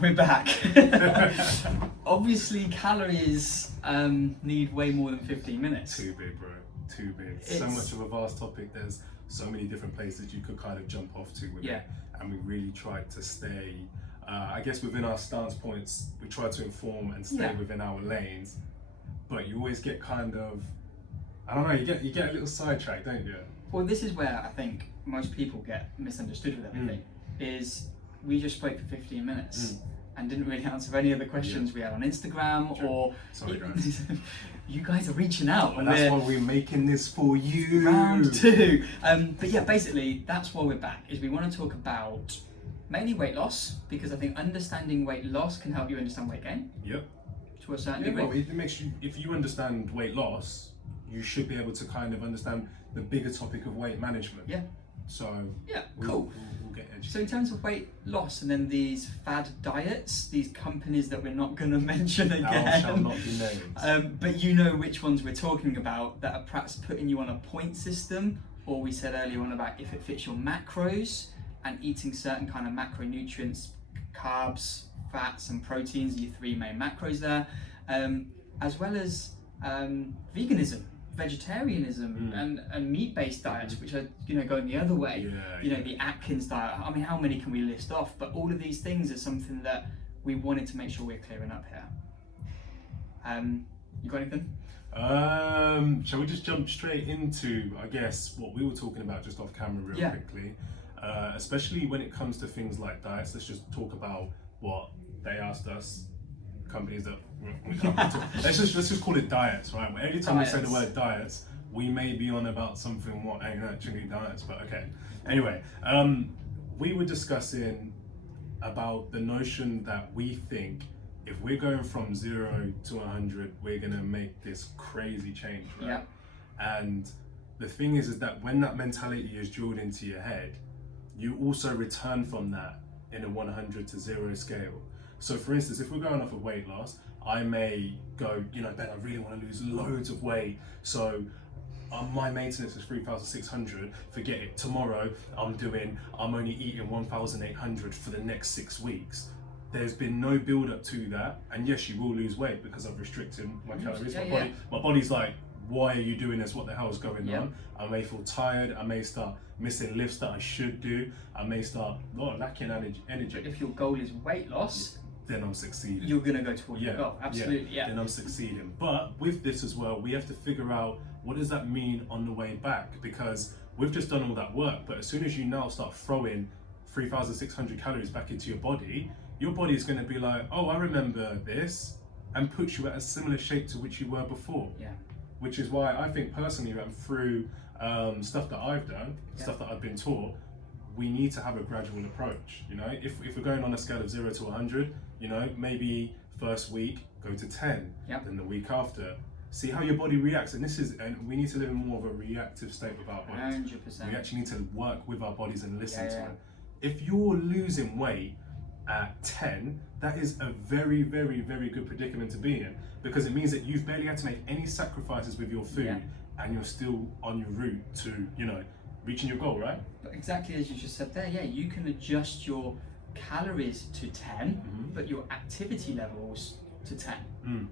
We're back. Obviously, calories need way more than 15 minutes. Too big, bro. Too big. So much of a vast topic. There's so many different places you could kind of jump off to with it. And we really tried to stay, I guess, within our stance points. We try to inform and stay within our lanes. But you always get kind of, I don't know, you get a little sidetracked, don't you? Well, this is where I think most people get misunderstood with everything. Is we just spoke for 15 minutes and didn't really answer any of the questions we had on Instagram or. Sorry, guys. You guys are reaching out. And that's why we're making this for you. Round two. But yeah, basically, that's why we're back. Is we want to talk about mainly weight loss, because I think understanding weight loss can help you understand weight gain. Yep. To a certain degree. Well, it makes you, if you understand weight loss, you should be able to kind of understand the bigger topic of weight management. Yeah. So yeah, cool. We'll get educated. So in terms of weight loss and then these fad diets, these companies that we're not going to mention again. Thou shall not be named. But you know which ones we're talking about, that are perhaps putting you on a point system, or we said earlier on about if it fits your macros and eating certain kind of macronutrients, carbs, fats and proteins, your three main macros there, as well as veganism, vegetarianism and meat-based diets, which are going the other way. The Atkins diet. I mean, how many can we list off? But all of these things are something that we wanted to make sure we're clearing up here. You got anything? Shall we just jump straight into, I guess, what we were talking about just off camera real quickly? Especially when it comes to things like diets. Let's just talk about what they asked us, companies that we can't let's just call it diets, right? Every time we say the word diets, we may be on about something what ain't actually diets, but okay. Anyway, we were discussing about the notion that we think if we're going from 0 to 100, we're gonna make this crazy change, right? Yeah. And the thing is that when that mentality is drilled into your head, you also return from that in a 100 to 0 scale. So for instance, if we're going off of weight loss, I may go, Ben, I really want to lose loads of weight. So my maintenance is 3,600. Forget it. Tomorrow I'm only eating 1,800 for the next 6 weeks. There's been no build up to that. And yes, you will lose weight because I've restricted my calories. My body's like, why are you doing this? What the hell is going on? I may feel tired. I may start missing lifts that I should do. I may start lacking energy. But if your goal is weight loss, then I'm succeeding. You're going to go towards your goal. Absolutely, Then I'm succeeding. But with this as well, we have to figure out what does that mean on the way back, because we've just done all that work. But as soon as you now start throwing 3,600 calories back into your body is going to be like, oh, I remember this, and put you at a similar shape to which you were before. Yeah. Which is why I think personally, through stuff that I've done, stuff that I've been taught, we need to have a gradual approach. If we're going on a scale of 0 to 100, maybe first week go to 10, then the week after, see how your body reacts. And we need to live in more of a reactive state with our bodies. 100%. We actually need to work with our bodies and listen to it. If you're losing weight at 10, that is a very, very, very good predicament to be in, because it means that you've barely had to make any sacrifices with your food and you're still on your route to, reaching your goal, right? But exactly as you just said there, you can adjust your calories to 10, but your activity levels to 10.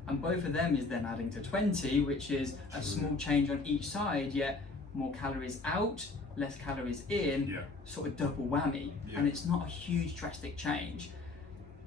And both of them is then adding to 20, which is a small change on each side, yet more calories out, less calories in, sort of double whammy. And it's not a huge drastic change.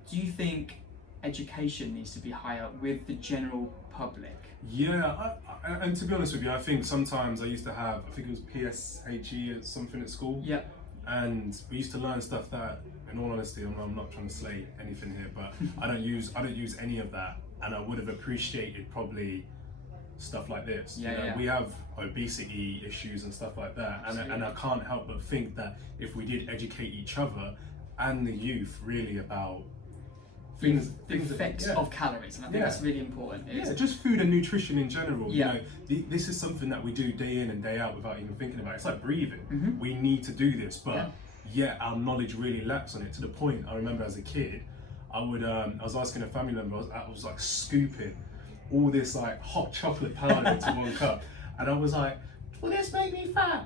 Do you think education needs to be higher with the general public? Yeah, and to be honest with you, I think sometimes I used to have, I think it was PSHE or something at school. Yeah. And we used to learn stuff that, in all honesty, I'm not trying to slay anything here, but I don't use any of that, and I would have appreciated probably stuff like this. We have obesity issues and stuff like that, and I can't help but think that if we did educate each other and the youth really about the effects of calories, and I think that's really important. Just food and nutrition in general. This is something that we do day in and day out without even thinking about it. It's like breathing. We need to do this, but our knowledge really lacks on it, to the point I remember as a kid, I was asking a family member, I was like scooping all this like hot chocolate powder into one cup, and I was like, will this make me fat?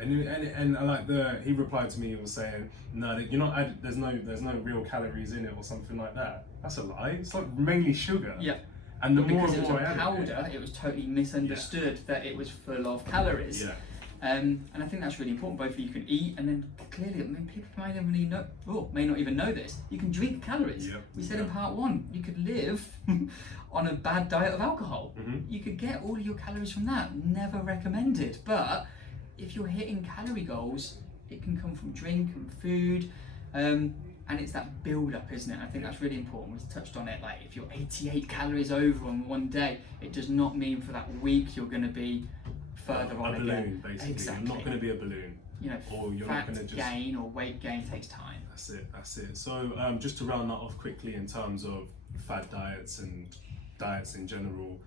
And I like he replied to me and was saying, no, you're not there's no real calories in it or something like that. That's a lie. It's like mainly sugar. Yeah. And the more because and it more was I a added powder, it was totally misunderstood that it was full of calories. Yeah. And I think that's really important. Both of you can eat, and then clearly, I mean, people may not even know this. You can drink calories. Yep. We said in part 1, you could live on a bad diet of alcohol. Mm-hmm. You could get all of your calories from that. Never recommended. But if you're hitting calorie goals, it can come from drink and food. And it's that build up, isn't it? I think that's really important. We touched on it. Like if you're 88 calories over on one day, it does not mean for that week you're going to be further on a balloon, again. basically. Exactly. You're not going to be a balloon. You know, or you're fat not going to gain or weight gain takes time. That's it. So just to round that off quickly in terms of fad diets and diets in general,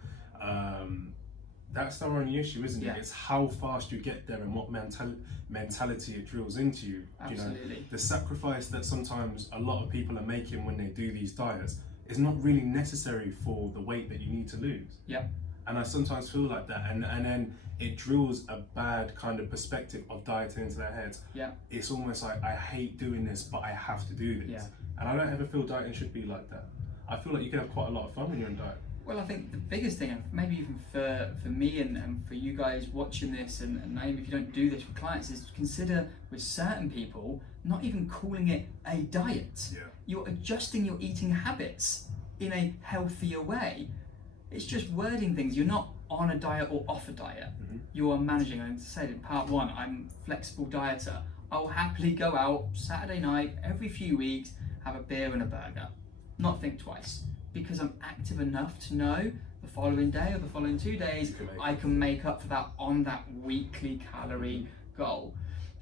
that's our only issue, isn't it? It's how fast you get there and what mentality it drills into you. Absolutely. You know, the sacrifice that sometimes a lot of people are making when they do these diets is not really necessary for the weight that you need to lose. Yeah. And I sometimes feel like that, and then it drills a bad kind of perspective of dieting into their heads. Yeah. It's almost like, I hate doing this, but I have to do this. Yeah. And I don't ever feel dieting should be like that. I feel like you can have quite a lot of fun when you're on diet. Well, I think the biggest thing, and maybe even for me and for you guys watching this, and Naim, if you don't do this with clients, is consider with certain people not even calling it a diet. Yeah. You're adjusting your eating habits in a healthier way. It's just wording things. You're not on a diet or off a diet. Mm-hmm. You are managing. I said in part 1, I'm a flexible dieter. I'll happily go out Saturday night every few weeks, have a beer and a burger, not think twice. Because I'm active enough to know the following day or the following 2 days, I can make up for that on that weekly calorie goal.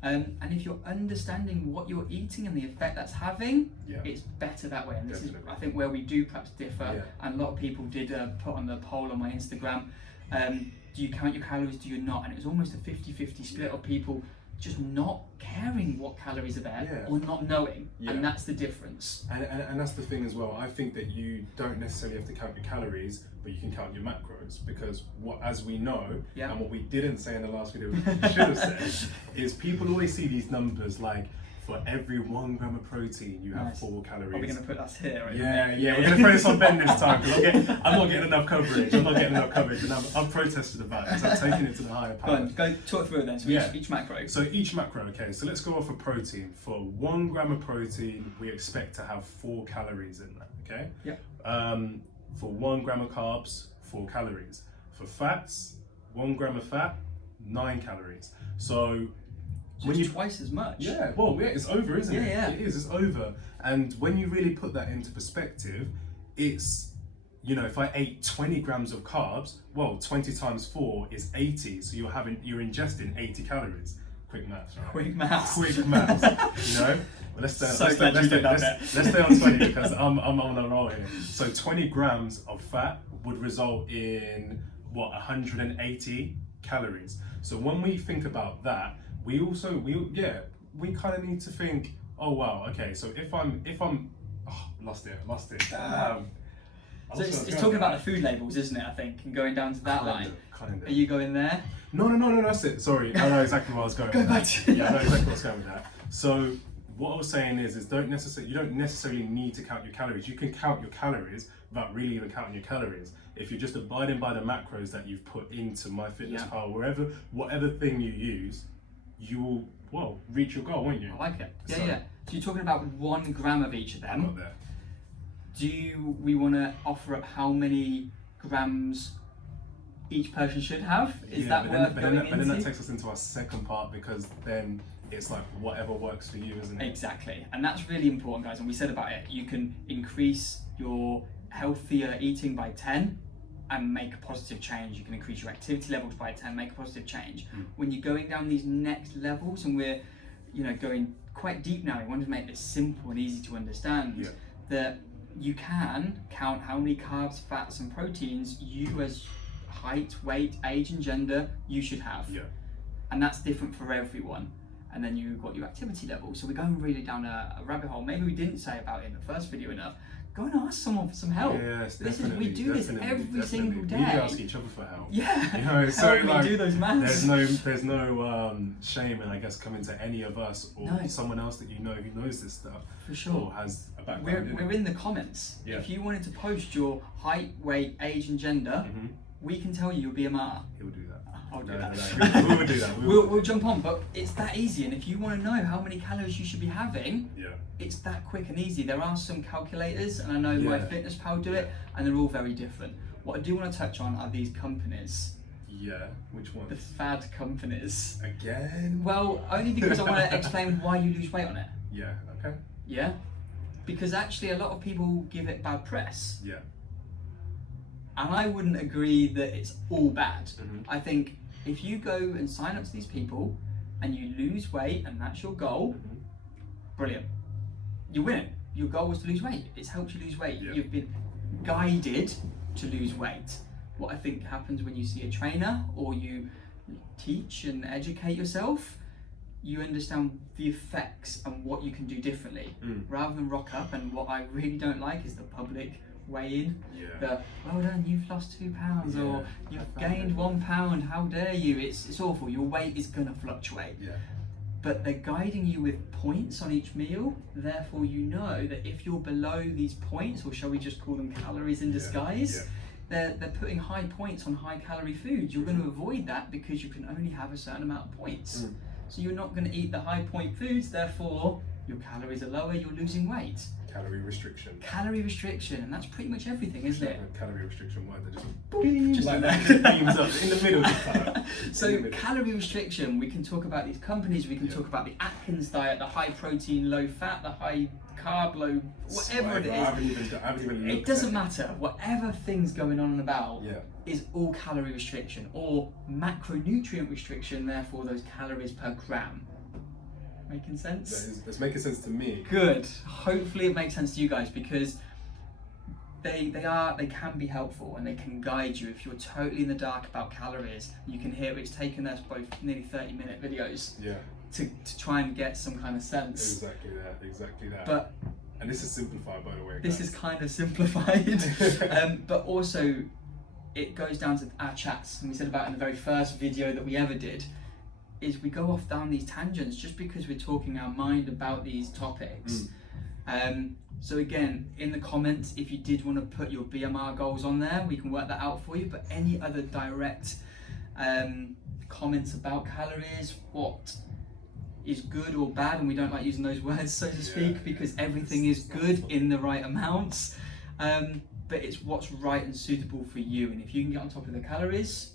And if you're understanding what you're eating and the effect that's having, it's better that way. And this is, I think, where we do perhaps differ. Yeah. And a lot of people did put on the poll on my Instagram, do you count your calories, do you not? And it was almost a 50-50 split of people just not caring what calories are there or not knowing, and that's the difference. And that's the thing as well. I think that you don't necessarily have to count your calories, but you can count your macros, because as we know, and what we didn't say in the last video, we should have said, is people always see these numbers like, for every 1 gram of protein, you have 4 calories. Are we going to put us here? Right? Yeah. We're going to throw this on Ben this time, because I'm not getting enough coverage. And I've protested about it, because I'm taking it to the higher power. Go talk through it then. So each macro. So each macro, okay. So let's go off of protein. For 1 gram of protein, we expect to have 4 calories in that, okay? Yeah. For 1 gram of carbs, 4 calories. For fats, 1 gram of fat, 9 calories. So when you twice as much. Yeah, well, it's over, isn't it? Yeah. It is, it's over. And when you really put that into perspective, it's, you know, if I ate 20 grams of carbs, well, 20 times 4 is 80. So you're ingesting 80 calories. Quick maths, right? Quick maths. You know? Well, let's stay on 20 because I'm on a roll here. So 20 grams of fat would result in, 180 calories. So when we think about that, we kind of need to think, oh wow, okay, so if I'm lost it. So it's talking about the food labels, isn't it, I think, and going down to that line. Are you going there? No, that's it, sorry, I know exactly where I was going. Go back to I know exactly where I was going with that. So what I was saying is you don't necessarily need to count your calories. You can count your calories without really even counting your calories. If you're just abiding by the macros that you've put into MyFitnessPal, whatever thing you use, you will, reach your goal, won't you? I like it. So you're talking about 1 gram of each of them. Not there. Do we want to offer up how many grams each person should have? Is that worth going into? But then that takes us into our second part, because then it's like whatever works for you, isn't it? Exactly. And that's really important, guys. And we said about it, you can increase your healthier eating by 10 and make a positive change. You can increase your activity levels by 10, make a positive change. When you're going down these next levels, and we're going quite deep now, we want to make this simple and easy to understand, that you can count how many carbs, fats and proteins you, as height, weight, age and gender, you should have. And that's different for everyone. And then you've got your activity level. So we're going really down a rabbit hole. Maybe we didn't say about it in the first video enough, go and ask someone for some help. Yes, We do this every single day. We ask each other for help. Yeah, you know, so help me like do those maths. there's no shame in, I guess, coming to any of us or someone else that you know who knows this stuff. For sure. Or has a background. We're in the comments. Yeah. If you wanted to post your height, weight, age, and gender, we can tell you your BMR. He'll do that. I'll do that. No, we will do that. We'll jump on, but it's that easy. And if you want to know how many calories you should be having, it's that quick and easy. There are some calculators, and I know MyFitnessPal do it, and they're all very different. What I do want to touch on are these companies. Yeah, which ones? The fad companies. Again? Well, only because I want to explain why you lose weight on it. Yeah, okay. Yeah? Because actually a lot of people give it bad press. Yeah. And I wouldn't agree that it's all bad. I think if you go and sign up to these people and you lose weight and that's your goal, brilliant. You win. Your goal was to lose weight. It's helped you lose weight. Yeah. You've been guided to lose weight. What I think happens when you see a trainer or you teach and educate yourself, you understand the effects and what you can do differently. Rather than rock up, and what I really don't like is the public weigh-in. The, well done, you've lost 2 pounds, or you've gained 1 pound, how dare you. It's awful. Your weight is going to fluctuate. But they're guiding you with points on each meal, therefore you know that if you're below these points, or shall we just call them calories in disguise, they're putting high points on high calorie foods. You're going to avoid that because you can only have a certain amount of points. So you're not going to eat the high point foods, therefore your calories are lower, you're losing weight. Calorie restriction. Calorie restriction, and that's pretty much everything, isn't it? Calorie restriction word that just like that beams up in the middle. So calorie restriction, we can talk about these companies, we can talk about the Atkins diet, the high protein, low fat, the high carb, low, whatever it is. I haven't even it doesn't matter. Whatever thing's going on and about Yeah. is all calorie restriction or macronutrient restriction, therefore those calories per gram. Making sense? That's making sense to me. Good. Hopefully it makes sense to you guys, because they can be helpful and they can guide you. If you're totally in the dark about calories, you can hear it's taken us both nearly 30-minute videos to try and get some kind of sense. Exactly that. But and this is simplified, by the way. This is kind of simplified, but also it goes down to our chats, and we said about in the very first video that we ever did, is we go off down these tangents just because we're talking our mind about these topics. So again, in the comments, if you did want to put your BMR goals on there, we can work that out for you. But any other direct comments about calories, what is good or bad, and we don't like using those words, so to speak, because everything is good in the right amounts. But it's what's right and suitable for you. And if you can get on top of the calories,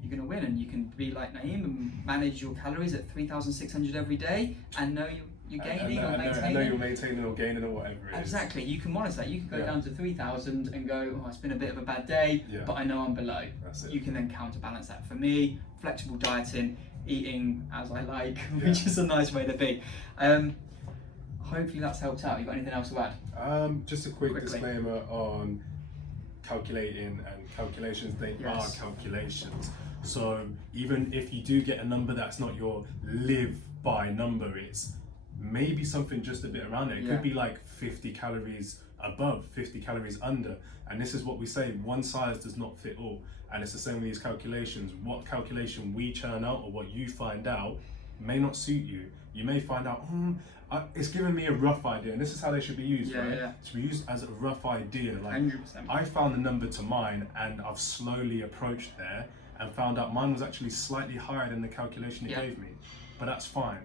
you're going to win, and you can be like Naim and manage your calories at 3,600 every day and know you're gaining or maintaining. I know you're maintaining or gaining or whatever it is. Exactly, you can monitor that. You can go down to 3,000 and go, oh, it's been a bit of a bad day, but I know I'm below. That's it. You can then counterbalance that. For me, flexible dieting, eating as I like, which is a nice way to be. Hopefully that's helped out. You got anything else to add? Just a quick disclaimer on calculating and calculations. They are calculations. So even if you do get a number that's not your live by number, it's maybe something just a bit around it. It could be like 50 calories above, 50 calories under. And this is what we say, one size does not fit all. And it's the same with these calculations. What calculation we churn out or what you find out may not suit you. You may find out, it's giving me a rough idea, and this is how they should be used, right? To be used as a rough idea. Like 100%. I found the number to mine, and I've slowly approached there and found out mine was actually slightly higher than the calculation it gave me, but that's fine.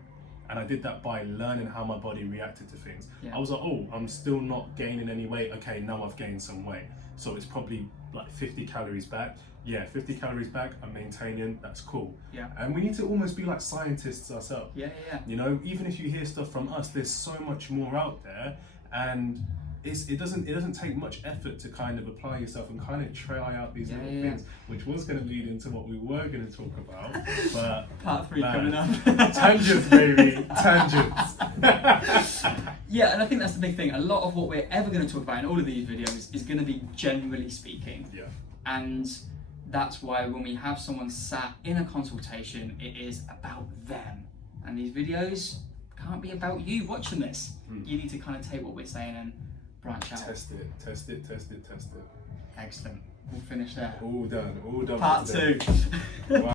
And I did that by learning how my body reacted to things. I was like, oh, I'm still not gaining any weight. Okay, now I've gained some weight. So it's probably like 50 calories back. 50 calories back, I'm maintaining, that's cool. And we need to almost be like scientists ourselves. You know, even if you hear stuff from us, there's so much more out there, and it doesn't take much effort to kind of apply yourself and kind of try out these little things, which was going to lead into what we were going to talk about, but part 3 coming up. Tangents, baby, tangents. And I think that's the big thing. A lot of what we're ever going to talk about in all of these videos is going to be generally speaking. And that's why when we have someone sat in a consultation, it is about them. And these videos can't be about you watching this. You need to kind of take what we're saying and branch out. Test it, test it, test it, test it. Excellent. We'll finish there. All done for Part today. 2. Wow.